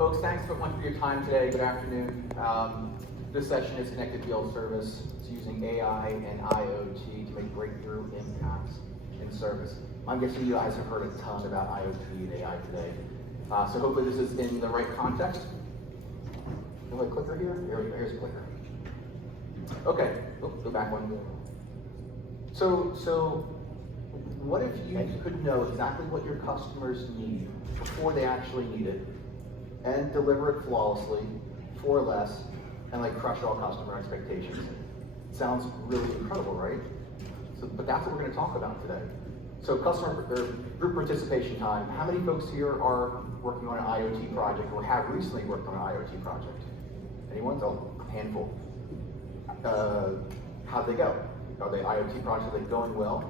Folks, thanks so much for your time today. Good afternoon. This session is Connected Field Service. It's using AI and IoT to make breakthrough impacts in service. I'm guessing you guys have heard a ton about IoT and AI today. So hopefully this is in the right context. You have a clicker here? Here's a clicker. Okay, go back one. So what if you could know exactly what your customers need before they actually need it, and deliver it flawlessly, for less, and like crush all customer expectations? Sounds really incredible, right? But that's what we're going to talk about today. So group participation time. How many folks here are working on an IoT project or have recently worked on an IoT project? Anyone? A handful. How'd they go? Are the IoT projects going well?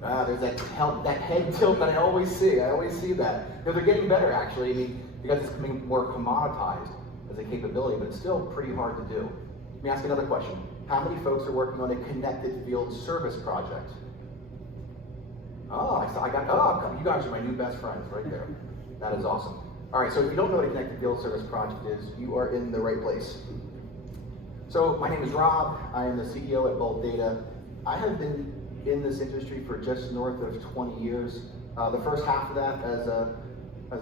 There's that head tilt that I always see. I always see that. They're getting better, actually. I mean, because it's becoming more commoditized as a capability, but it's still pretty hard to do. Let me ask another question. How many folks are working on a connected field service project? Oh, you guys are my new best friends right there. That is awesome. All right, so if you don't know what a connected field service project is, you are in the right place. So my name is Rob. I am the CEO at Bolt Data. I have been in this industry for just north of 20 years. The first half of that as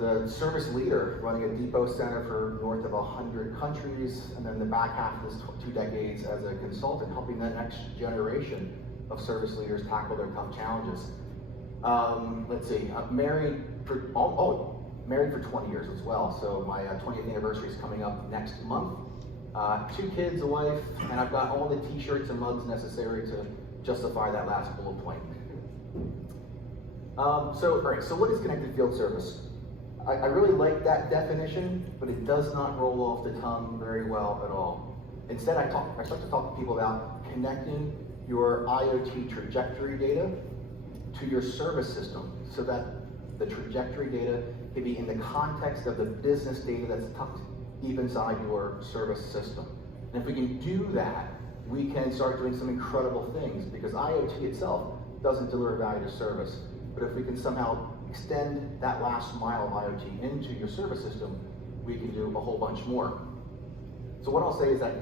a service leader, running a depot center for north of 100 countries, and then the back half of this 2 decades as a consultant, helping the next generation of service leaders tackle their tough challenges. Let's see, I'm married for 20 years as well, so my 20th anniversary is coming up next month. 2 kids, a wife, and I've got all the t-shirts and mugs necessary to justify that last bullet point. All right, so what is connected field service? I really like that definition, but it does not roll off the tongue very well at all. Instead, I start to talk to people about connecting your IoT trajectory data to your service system so that the trajectory data can be in the context of the business data that's tucked deep inside your service system. And if we can do that, we can start doing some incredible things, because IoT itself doesn't deliver value to service. But if we can somehow extend that last mile of IoT into your service system, we can do a whole bunch more. So what I'll say is that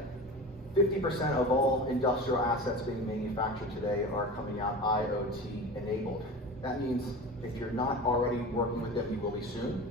50% of all industrial assets being manufactured today are coming out IoT enabled. That means if you're not already working with them, you will be soon.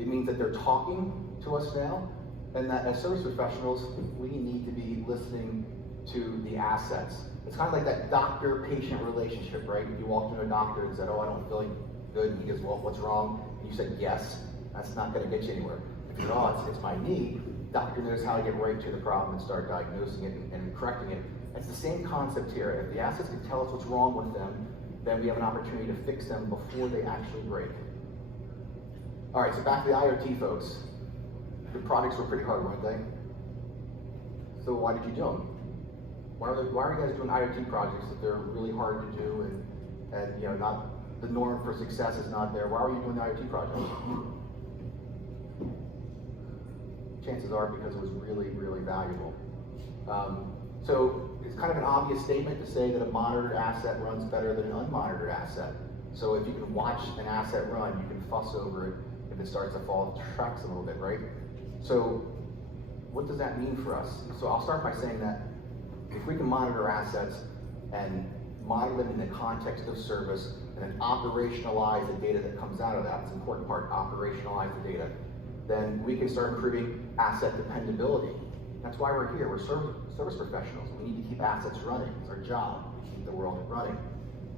It means that they're talking to us now, and that as service professionals, we need to be listening to the assets. It's kind of like that doctor-patient relationship, right? If you walked into a doctor and said, "Oh, I don't feel good," and he goes, "Well, what's wrong?" And you said, "Yes." That's not going to get you anywhere. If you said, "Oh, it's my knee," doctor knows how to get right to the problem and start diagnosing it and correcting it. It's the same concept here. If the assets can tell us what's wrong with them, then we have an opportunity to fix them before they actually break. All right, so back to the IoT, folks. The projects were pretty hard, weren't they? So why did you do them? Why are you guys doing IoT projects if they're really hard to do and not the norm for success is not there? Why are you doing the IoT project? Chances are because it was really, really valuable. So it's kind of an obvious statement to say that a monitored asset runs better than an unmonitored asset. So if you can watch an asset run, you can fuss over it if it starts to fall off the tracks a little bit, right? So what does that mean for us? So I'll start by saying that if we can monitor assets and model them in the context of service and then operationalize the data that comes out of that, it's an important part, operationalize the data, then we can start improving asset dependability. That's why we're here. We're service professionals. We need to keep assets running. It's our job to keep the world running.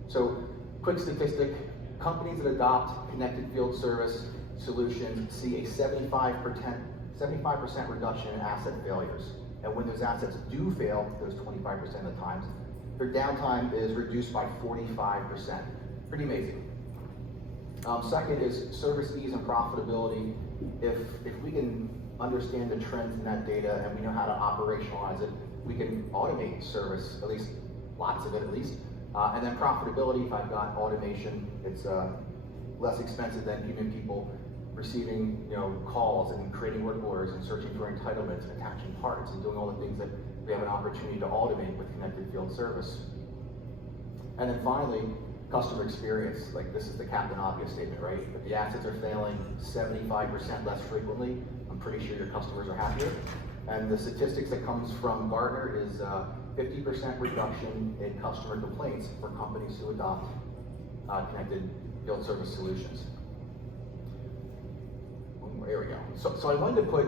So, quick statistic, companies that adopt connected field service solutions see a 75% reduction in asset failures. And when those assets do fail, those 25% of the times, their downtime is reduced by 45%. Pretty amazing. Second is service ease and profitability. If we can understand the trends in that data and we know how to operationalize it, we can automate service, at least lots of it at least. And then profitability, if I've got automation, it's less expensive than human people receiving calls and creating work orders and searching for entitlements and attaching parts and doing all the things that we have an opportunity to automate with connected field service. And then finally, customer experience, like this is the Captain Obvious statement, right? If the assets are failing 75% less frequently, I'm pretty sure your customers are happier. And the statistics that comes from Gartner is 50% reduction in customer complaints for companies who adopt connected field service solutions. There we go. So I wanted to put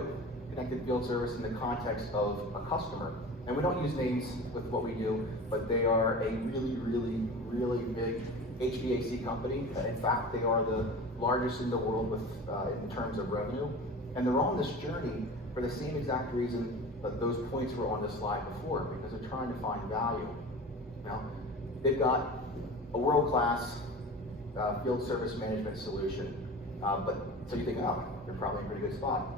connected field service in the context of a customer. And we don't use names with what we do, but they are a really big HVAC company. In fact, they are the largest in the world with, in terms of revenue. And they're on this journey for the same exact reason that those points were on the slide before, because they're trying to find value. Now, they've got a world-class field service management solution. So you think, oh, they're probably in a pretty good spot.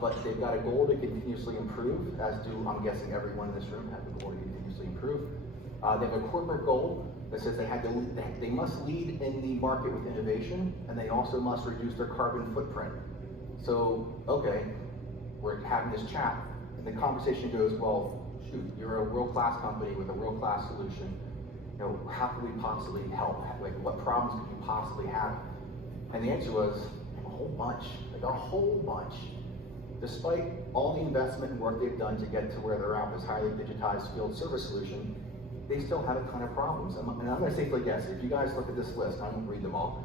But they've got a goal to continuously improve, as do, I'm guessing, everyone in this room has a goal to continuously improve. They have a corporate goal that says they must lead in the market with innovation, and they also must reduce their carbon footprint. So, okay, we're having this chat, and the conversation goes, well, shoot, you're a world-class company with a world-class solution. You know, how can we possibly help? Like, what problems could you possibly have? And the answer was a whole bunch, like a whole bunch. Despite all the investment and work they've done to get to where they're at, this highly digitized field service solution, they still have a ton of problems. And I'm going to safely guess, if you guys look at this list, I won't read them all,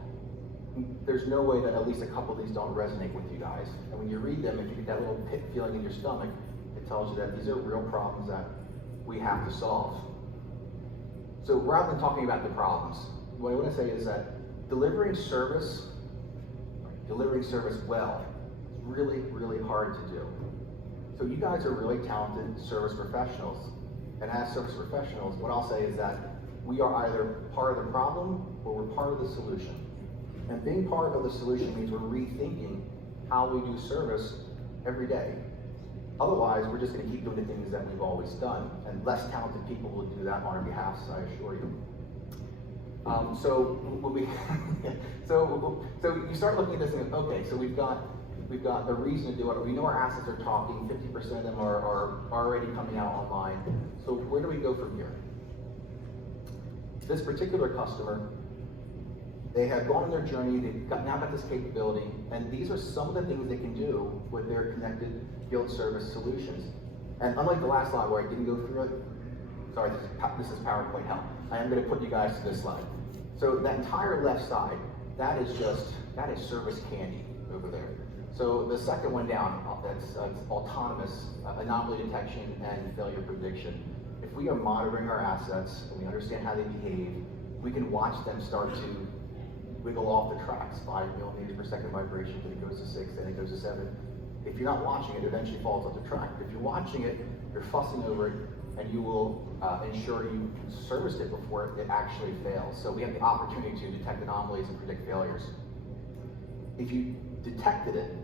there's no way that at least a couple of these don't resonate with you guys. And when you read them, if you get that little pit feeling in your stomach, it tells you that these are real problems that we have to solve. So rather than talking about the problems, what I want to say is that delivering service well, is really hard to do. So you guys are really talented service professionals. And as service professionals, what I'll say is that we are either part of the problem or we're part of the solution. And being part of the solution means we're rethinking how we do service every day. Otherwise, we're just going to keep doing the things that we've always done, and less talented people will do that on our behalf, I assure you. So you start looking at this and go, okay, so we've got a reason to do it. We know our assets are talking, 50% of them are already coming out online. So where do we go from here? This particular customer, they have gone on their journey, they've now got this capability, and these are some of the things they can do with their connected field service solutions. And unlike the last slide where I didn't go through it, sorry, this is PowerPoint hell. I am going to put you guys to this slide. So that entire left side, that is service candy over there. So the second one down, that's autonomous anomaly detection and failure prediction. If we are monitoring our assets and we understand how they behave, we can watch them start to wiggle off the tracks, 5 millimeters per second vibration, then it goes to 6, then it goes to 7. If you're not watching it, it eventually falls off the track. If you're watching it, you're fussing over it, and you will ensure you service it before it actually fails. So we have the opportunity to detect anomalies and predict failures. If you detected it,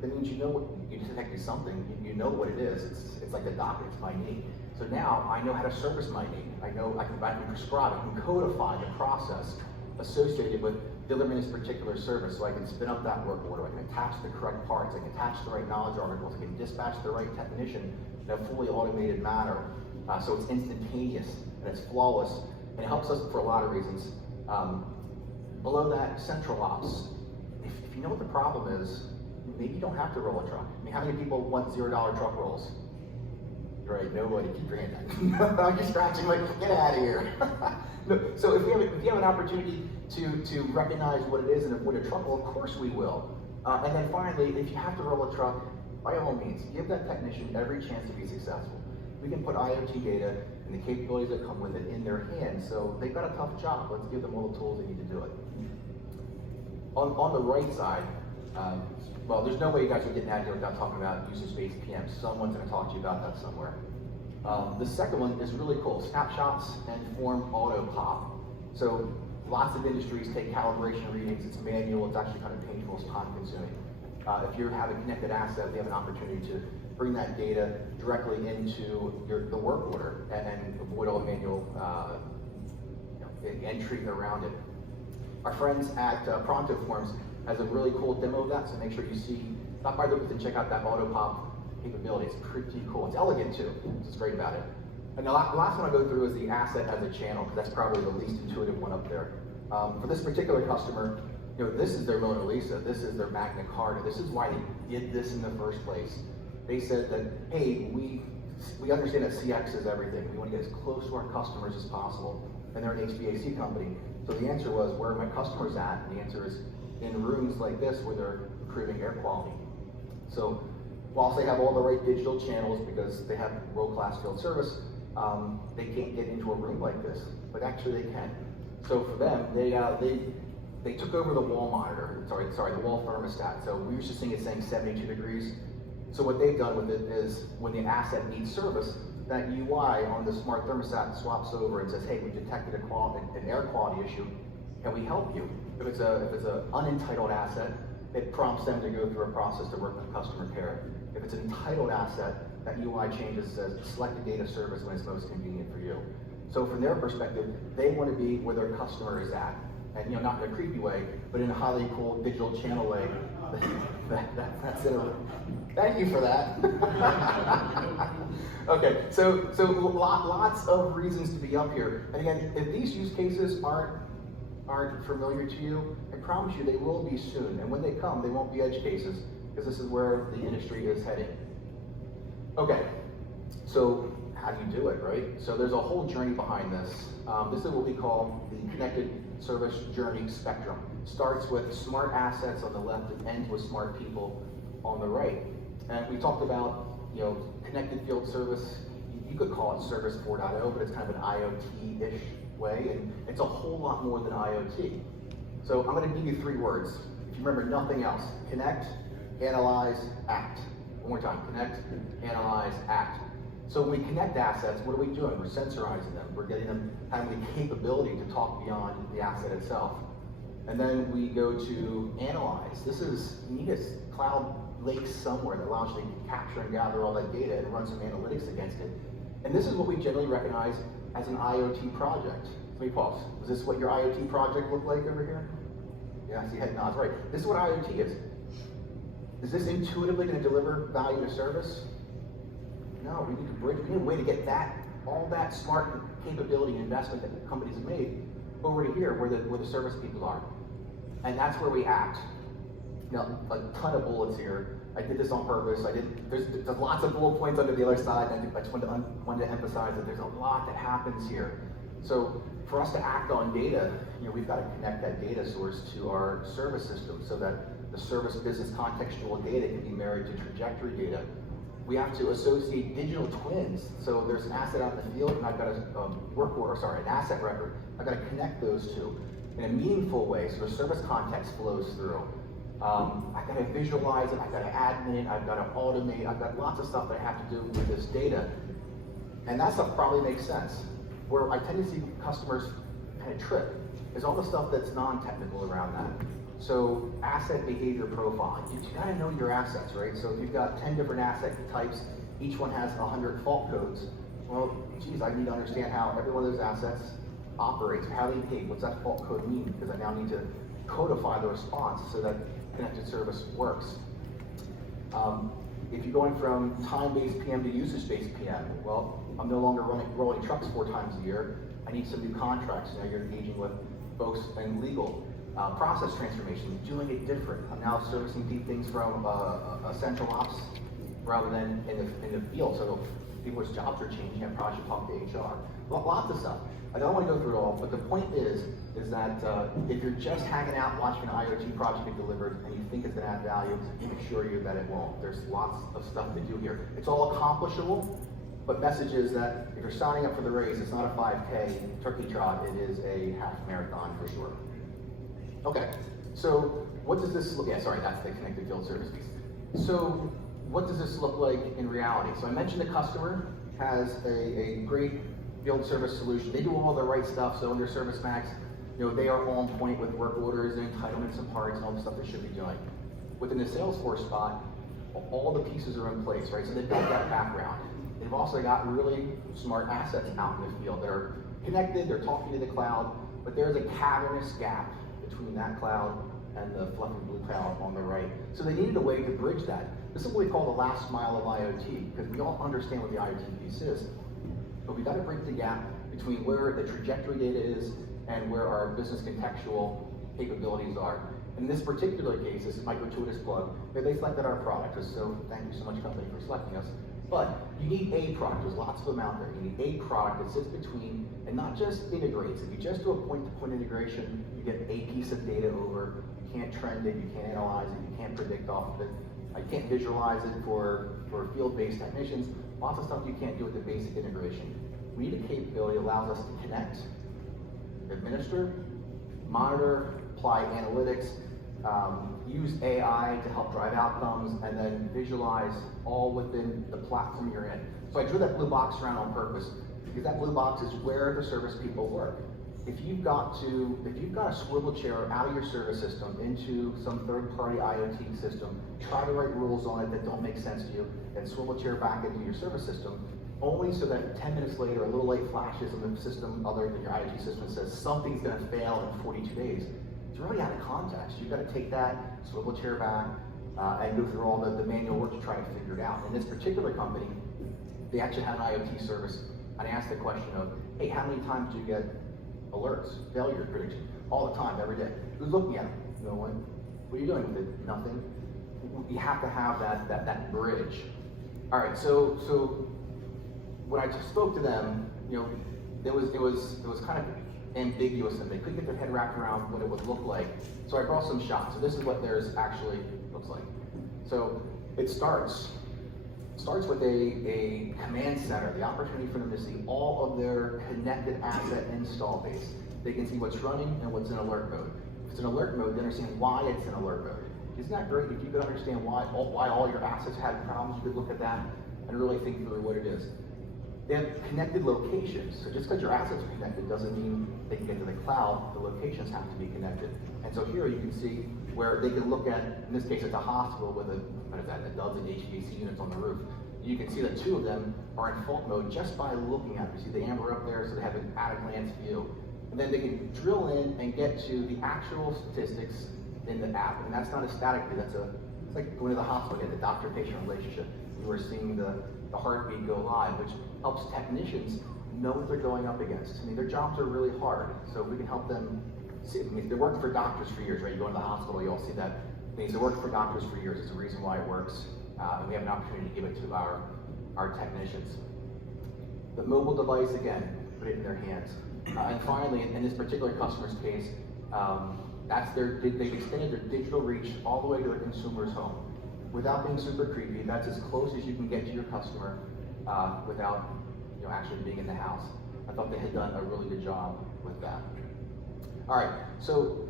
that means you know what, you detected something, you know what it is. It's like the doctor, it's my knee. So now I know how to service my knee. I know I can prescribe, I can codify the process associated with delivering this particular service. So I can spin up that work order, I can attach the correct parts, I can attach the right knowledge articles, I can dispatch the right technician in a fully automated manner. So it's instantaneous and it's flawless, and it helps us for a lot of reasons. Below that, central ops. If you know what the problem is, maybe you don't have to roll a truck. I mean, how many people want $0 truck rolls? Right, nobody. Keep your hand down. I'm just scratching, like, get out of here. No, so if you have an opportunity to recognize what it is and avoid a truck roll, of course we will. And then finally, if you have to roll a truck, by all means, give that technician every chance to be successful. We can put IoT data and the capabilities that come with it in their hands, so they've got a tough job. Let's give them all the tools they need to do it. On the right side, well, there's no way you guys are getting out here without talking about usage-based PM. Someone's going to talk to you about that somewhere. The second one is really cool, snapshots and form auto pop. So lots of industries take calibration readings. It's manual. It's actually kind of painful. It's time-consuming. If you have a connected asset, we have an opportunity to bring that data directly into the work order and avoid all the manual entry around it. Our friends at Pronto Forms has a really cool demo of that, so make sure you stop by the booth and check out that auto pop capability. It's pretty cool. It's elegant too, which is great about it. And the last one I'll go through is the asset as a channel, because that's probably the least intuitive one up there. For this particular customer, this is their Mona Lisa, this is their Magna Carta, this is why they did this in the first place. They said that, hey, we understand that CX is everything. We want to get as close to our customers as possible. And they're an HVAC company. So the answer was, where are my customers at? And the answer is, in rooms like this where they're improving air quality. So whilst they have all the right digital channels because they have world-class field service, they can't get into a room like this, but actually they can. So for them, they took over the wall monitor, the wall thermostat. So we used to seeing it saying 72 degrees. So what they've done with it is when the asset needs service, that UI on the smart thermostat swaps over and says, hey, we detected an air quality issue. Can we help you? If it's an unentitled asset, it prompts them to go through a process to work with customer care. If it's an entitled asset, that UI changes, says select a data service when it's most convenient for you. So from their perspective, they want to be where their customer is at. And not in a creepy way, but in a highly cool digital channel way. That's it. Thank you for that. Okay, so lots of reasons to be up here. And again, if these use cases aren't familiar to you, I promise you they will be soon. And when they come, they won't be edge cases, because this is where the industry is heading. Okay, so how do you do it, right? So there's a whole journey behind this. This is what we call the connected service journey spectrum. Starts with smart assets on the left and ends with smart people on the right. And we talked about, connected field service. You could call it Service 4.0, but it's kind of an IoT-ish way, and it's a whole lot more than IoT. So I'm going to give you 3 words. If you remember nothing else, connect, analyze, act. One more time, connect, analyze, act. So when we connect assets, what are we doing? We're sensorizing them. We're getting them having the capability to talk beyond the asset itself. And then we go to analyze. You need a cloud lake somewhere that allows you to capture and gather all that data and run some analytics against it. And this is what we generally recognize as an IoT project. Let me pause. Was this what your IoT project looked like over here? Yeah, I see head nods. Right. This is what IoT is. Is this intuitively going to deliver value to service? No, we need to bridge. We need a way to get all that smart capability and investment that companies have made over to here where the service people are. And that's where we act. A ton of bullets here. I did this on purpose. There's lots of bullet points under the other side, and I just wanted to emphasize that there's a lot that happens here. So for us to act on data, we've got to connect that data source to our service system so that the service business contextual data can be married to trajectory data. We have to associate digital twins. So there's an asset out in the field, and I've got an asset record. I've got to connect those two in a meaningful way so the service context flows through. I've got to visualize it, I've got to admin it, I've got to automate, I've got lots of stuff that I have to do with this data. And that stuff probably makes sense. Where I tend to see customers kind of trip is all the stuff that's non-technical around that. So asset behavior profiling. You got to know your assets, right? So if you've got 10 different asset types, each one has 100 fault codes. Well, geez, I need to understand how every one of those assets operates, how they behave. What's that fault code mean? Because I now need to codify the response so that connected service works. If you're going from time-based PM to usage-based PM, well, I'm no longer rolling trucks 4 times a year. I need some new contracts. Now you're engaging with folks in legal. Process transformation, doing it different. I'm now servicing deep things from a central ops rather than in the field. So people's jobs are changing. I probably should talk to HR. Lots of stuff. I don't want to go through it all, but the point is that if you're just hanging out watching an IoT project get delivered and you think it's going to add value, I can assure you that it won't. There's lots of stuff to do here. It's all accomplishable, but message is that if you're signing up for the race, it's not a 5K turkey trot, it is a half marathon for sure. Okay, so what does this look, that's the connected field service piece. So what does this look like in reality? So I mentioned the customer has a great field service solution. They do all the right stuff, so under Service Max, they are on point with work orders and entitlements and parts and all the stuff they should be doing. Within the Salesforce spot, all the pieces are in place, right? So they've got that background. They've also got really smart assets out in the field that are connected, they're talking to the cloud, but there's a cavernous gap between that cloud and the fluffy blue cloud on the right. So they needed a way to bridge that. This is what we call the last mile of IoT, because we all understand what the IoT piece is, but we got to bridge the gap between where the trajectory data is and where our business contextual capabilities are. In this particular case, this is my gratuitous plug, they selected our product, so thank you so much, company, for selecting us. But you need a product, there's lots of them out there. You need a product that sits between and not just integrates. If you just do a point-to-point integration, you get a piece of data over, you can't trend it, you can't analyze it, you can't predict off of it, you can't visualize it for field-based technicians, lots of stuff you can't do with the basic integration. We need a capability that allows us to connect, administer, monitor, apply analytics, use AI to help drive outcomes, and then visualize all within the platform you're in. So I drew that blue box around on purpose, because that blue box is where the service people work. If you've got a swivel chair out of your service system into some third-party IoT system, try to write rules on it that don't make sense to you, and swivel chair back into your service system, only so that 10 minutes later, a little light flashes in the system other than your IoT system says something's going to fail in 42 days. It's really out of context. You've got to take that swivel chair back and go through all the manual work to try to figure it out. In this particular company, they actually had an IoT service, and I asked the question of, hey, how many times do you get alerts, failure prediction? All the time, every day. Who's looking at them? No one. What are you doing with it? Nothing. You have to have that bridge. All right, so when I just spoke to them, it was kind of ambiguous, and they couldn't get their head wrapped around what it would look like. So I brought some shots. So this is what theirs actually looks like. So it starts with a command center, the opportunity for them to see all of their connected asset install base. They can see what's running and what's in alert mode. If it's in alert mode, they understand why it's in alert mode. Isn't that great? If you could understand why all your assets had problems, you could look at that and really think through what it is. They have connected locations, so just because your assets are connected doesn't mean they can get to the cloud. The locations have to be connected. And so here you can see where they can look at, in this case it's a hospital with a dozen HVAC units on the roof. You can see that 2 of them are in fault mode just by looking at them. You see the amber up there, so they have an at-a-glance view. And then they can drill in and get to the actual statistics in the app. And that's not a static view, it's like going to the hospital, get the doctor-patient relationship. You are seeing the heartbeat go live, which helps technicians know what they're going up against. I mean, their jobs are really hard, so we can help them see. I mean, they're working for doctors for years, right? You go into the hospital, you all see that. It means they're working for doctors for years. It's a reason why it works, and we have an opportunity to give it to our technicians. The mobile device, again, put it in their hands. And finally, in this particular customer's case, they've extended their digital reach all the way to the consumer's home. Without being super creepy, that's as close as you can get to your customer without actually being in the house. I thought they had done a really good job with that. All right, so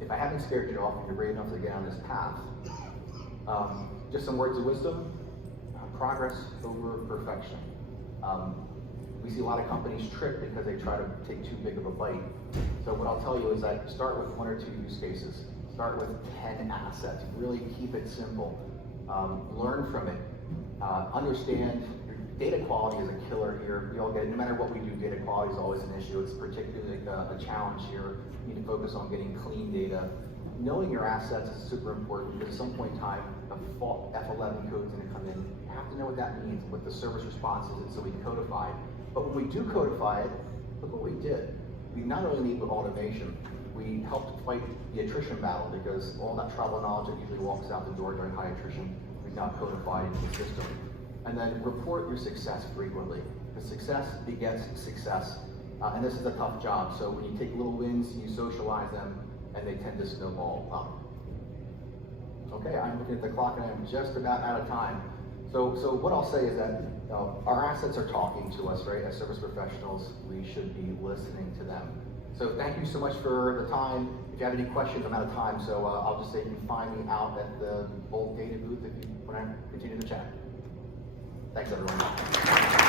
if I haven't scared you off and you're brave enough to get on this path, just some words of wisdom: progress over perfection. We see a lot of companies trip because they try to take too big of a bite. So what I'll tell you is that start with 1 or 2 use cases. Start with 10 assets. Really keep it simple. Learn from it. Understand data quality is a killer here. We all get it. No matter what we do, data quality is always an issue. It's particularly a challenge here. You need to focus on getting clean data. Knowing your assets is super important because at some point in time, a default F11 code is going to come in. You have to know what that means, what the service response is, so we can codify it. But when we do codify it, look what we did. We not only need automation, we helped fight the attrition battle because all that tribal knowledge that usually walks out the door during high attrition, we've now codified into the system. And then report your success frequently. Because success begets success. And this is a tough job. So when you take little wins, you socialize them, and they tend to snowball up. Okay, I'm looking at the clock and I'm just about out of time. So what I'll say is that our assets are talking to us, right? As service professionals, we should be listening to them. So thank you so much for the time. If you have any questions, I'm out of time, so I'll just say you can find me out at the Bolt Data booth if you want to continue the chat. Thanks, everyone.